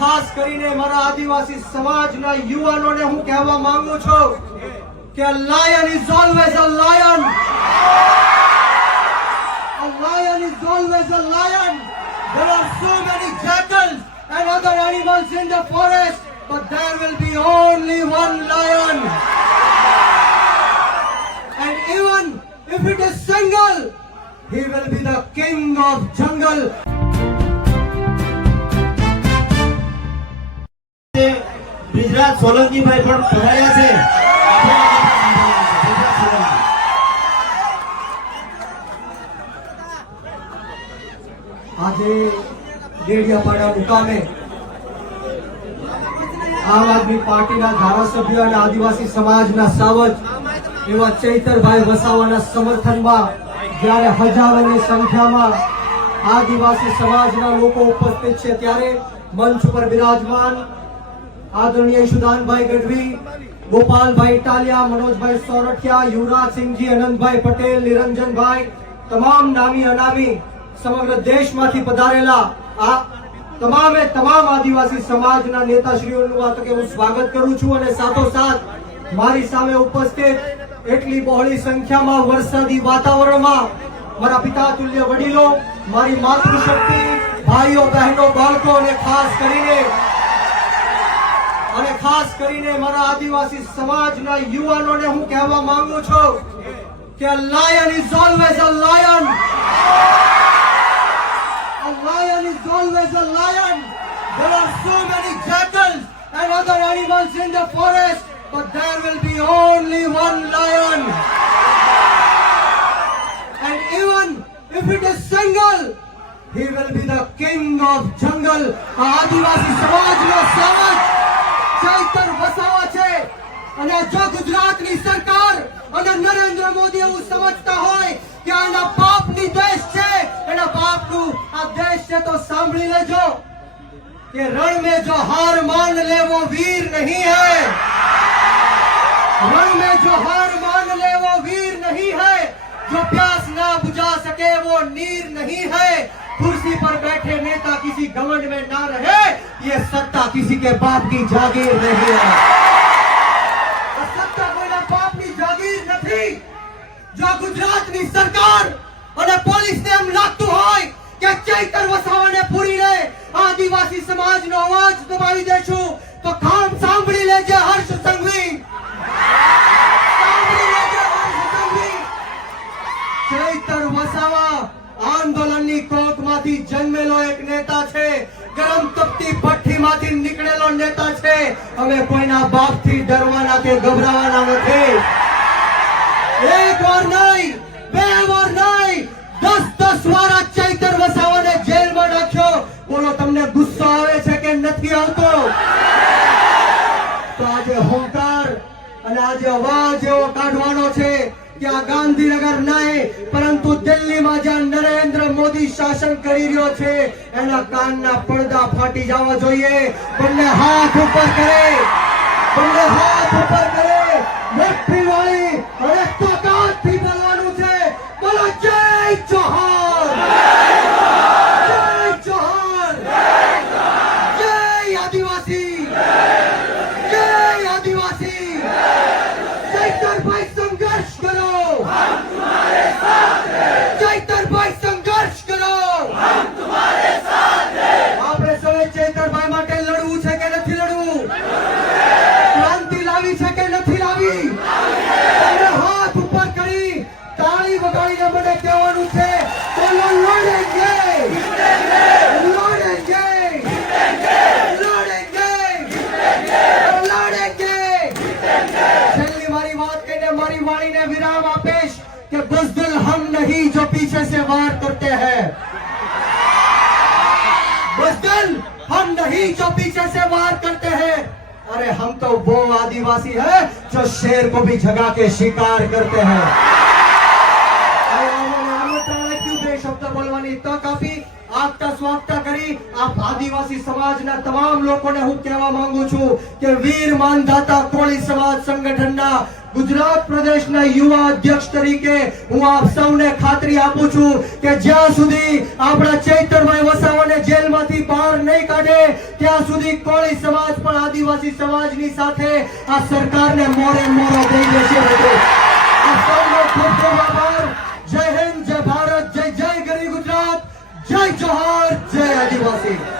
ખાસ કરીને મારા આદિવાસી સમાજના યુવાનોને હું કહેવા માંગુ છું કે lion is always a lion. A lion is always a lion. There are so many jackals and other animals in the forest, but there will be only one lion. And even if it is single, he will be the king of jungle. Brijraj Solankibhai પણ પધાર્યા છે. આજે ડેડિયાપાડા મુકામે આમ આદમી પાર્ટીના ધારાસભ્ય અને આદિવાસી સમાજના સાવજ એવા ચૈતરભાઈ વસાવાના સમર્થનમાં જ્યારે હજારોની સંખ્યામાં આદિવાસી સમાજના લોકો ઉપસ્થિત છે ત્યારે મંચ ઉપર બિરાજમાન આદરણીય ઈશુદાનભાઈ ગઢવી, ગોપાલભાઈ ઇટાલિયા, મનોજભાઈ સોરઠિયા, યુવરાજસિંહજી, અનંતભાઈ પટેલ, નિરંજનભાઈ, તમામ નામી અનામી સમગ્ર દેશમાંથી પધારેલા આ તમામે તમામ આદિવાસી સમાજના નેતાશ્રીઓનું આ તકે હું સ્વાગત કરું છું. અને સાથોસાથ મારી સામે ઉપસ્થિત એટલી બહોળી સંખ્યામાં વરસાદી વાતાવરણમાં મારા પિતા તુલ્ય વડીલો, મારી માતૃશક્તિ, ભાઈઓ, બહેનો, બાળકો અને ખાસ કરીને મારા આદિવાસી સમાજના યુવાનોને હું કહેવા માંગુ છું કે lion is always a lion. A lion is always a lion. There are so many jackals and other animals in the forest, but there will be only one lion. And even if it is single, he will be the king of jungle. આદિવાસી સમાજનો સાવજ ચૈતર વસાવા છે. અને જો ગુજરાતની સરકાર અને નરેન્દ્ર મોદી એવું સમજતા હોય કે આના બાપની દેશ છે, એના બાપનું આ દેશ છે, તો સાંભળી લેજો કે રણ में जो हार मान ले वो वीर नहीं है. रण में जो हार मान ले वो वीर नहीं है. जो प्यास ना बुझा सके वो नीर नहीं है. कुर्सी पर बैठे नेता किसी घमंड में ना रहे, ये सत्ता किसी के बाप की जागीर नहीं है. सत्ता कोईना बापनी जागीर નથી. જો ગુજરાતની સરકાર અને પોલીસને એમ લાગતું હોય કે ચૈતર વસાવાને પૂરીને આદિવાસી સમાજનો અવાજ દબાવી દેશું, તો કામ સાંભળી લેજે હર્ષ સંઘવી. ચૈતર વસાવા આંદોલનની કોકમાંથી જન્મેલો એક નેતા છે. ગરમ તપતી ભઠ્ઠીમાંથી નીકળેલો નેતા છે. અમે કોઈના બાપથી ડરવાના કે ગભરાવાના નથી. એક વાર નહીં, બે વાર નહીં, 10 વાર આ ચૈતર વસાવાને જેલમાં નાખ્યો. બોલો, તમને ગુસ્સો આવે છે કે નથી આવતો? તો આજે હોંકાર અને આજે અવાજ એવો કાઢવાનો છે કે આ ગાંધીનગર નહીં પરંતુ દિલ્હીમાં જ્યાં નરેન્દ્ર મોદી શાસન કરી રહ્યો છે એના કાનના પડદા ફાટી જવા જોઈએ. બંને હાથ ઉપર કરે, બંને હાથ ઉપર કરે, મુઠ્ઠી વાળી અને તાકાતથી બોલવાનું છે. બોલો જય જોહર, જય જોહર, જય આદિવાસી, જય આદિવાસી. ચૈતરભાઈ સંઘર્ષ કરો, हम तुम्हारे साथ हैं. ચૈતરભાઈ સંઘર્ષ કરો, हम तुम्हारे साथ हैं. આપણે સૌએ ચૈતરભાઈ માટે લડવું છે કે નથી લડવું? ક્રાંતિ લાવી છે કે નથી લાવી? અને હાથ ઉપર કરી તાળી વગાડીને મને કહેવાનું છે, બોલો લડેંગે, લડેંગે, લડેંગે, લડેંગે. છેલ્લી મારી વાત કહીને મારી વાણીને વિરામ આપીશ કે બુઝદિલ હમ નહીં જો पीछे से वार करते हैं. बुज़दिल हम नहीं जो पीछे से वार करते हैं. अरे हम तो वो आदिवासी है जो शेर को भी जगा के शिकार करते हैं. શબ્દ બોલવાની તક આપી આગતા સ્વાગતા કરી આ આદિવાસી સમાજના તમામ લોકોને હું કહેવા માંગુ છું કે વીર માનધાતા કોળી સમાજ સંગઠનના ગુજરાત પ્રદેશના યુવા અધ્યક્ષ તરીકે હું આપ સૌને ખાતરી આપું છું કે જ્યાં સુધી આપણા ચૈતરભાઈ વસાવાને જેલમાંથી બહાર નહીં કાઢે ત્યાં સુધી કોળી સમાજ પણ આદિવાસી સમાજની સાથે આ સરકારને મોડે મોડો દઈ દેશે મિત્રો. આપ સૌનો ખૂબ ખૂબ આભાર. જય હિન્દ, જય ભારત, જય જય ગરી ગુજરાત, જય જોહાર, જય આદિવાસી.